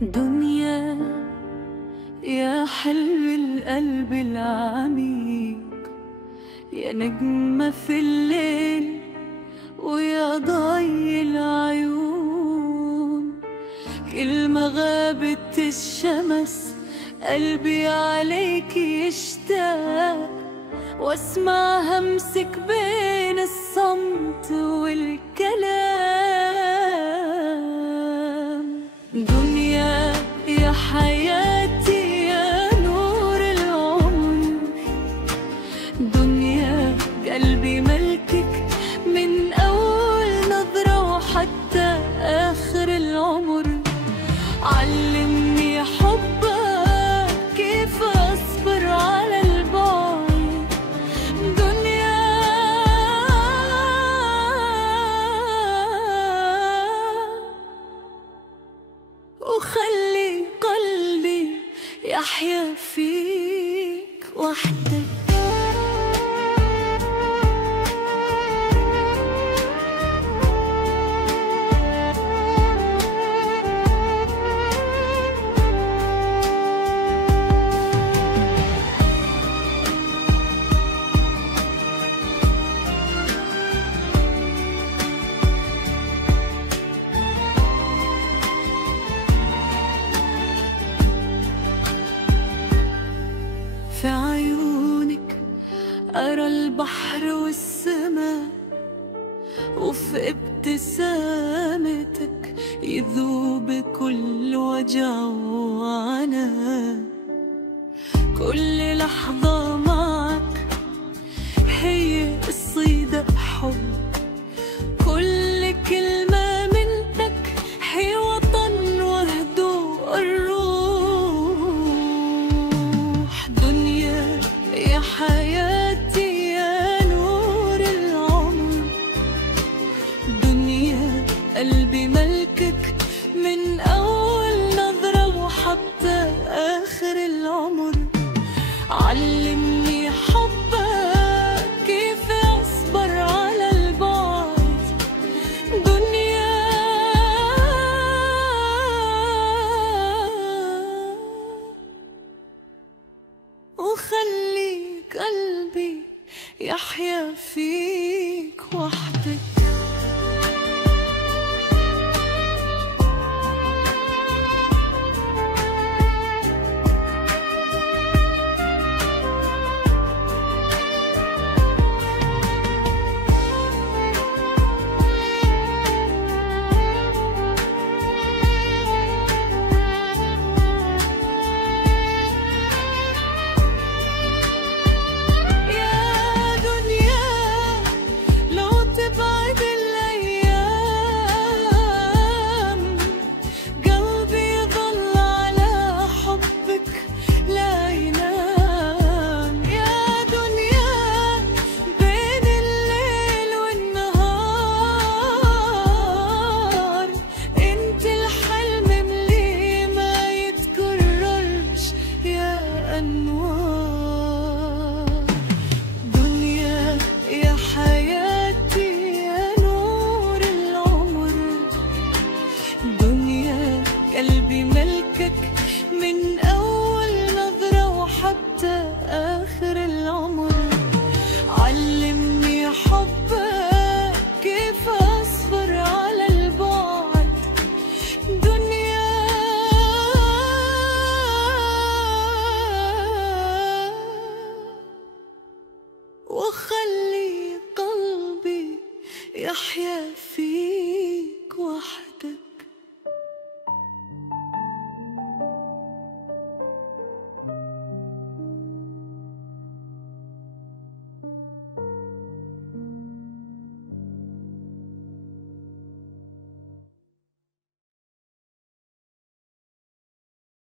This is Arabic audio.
دنيا يا حلو القلب العميق، يا نجمة في الليل ويا ضي العيون. كلمة غابت الشمس قلبي عليك يشتاق، واسمع همسك بين الصمت والكلام. دنيا يا حياتي يا نور العمر، دنيا قلبي ملكك من أول نظرة وحتى آخر العمر. علمني حبك كيف أصبر على البعد. دنيا وخلي قلبي يحيا فيك وحدك. في عيونك أرى البحر والسماء، وفي ابتسامتك يذوب كل وجع وعناء. كل لحظة معك هي قصيدة حب، كل كلمة منك هي وطن وهدوء الروح. دنيا يا حياتي يا نور العمر، دنيا قلبي ملكك من أول نظرة وحتى آخر العمر. علمني حبك كيف أصبر على البعد. دنيا وخلي قلبي يحيا فيك وحدك. دنيا يا حياتي يا نور العمر، دنيا قلبي ملكك من أول نظرة وحتى آخر العمر. علمني حبك كيف أصبر على البعد. دنيا وخلي قلبي يحيا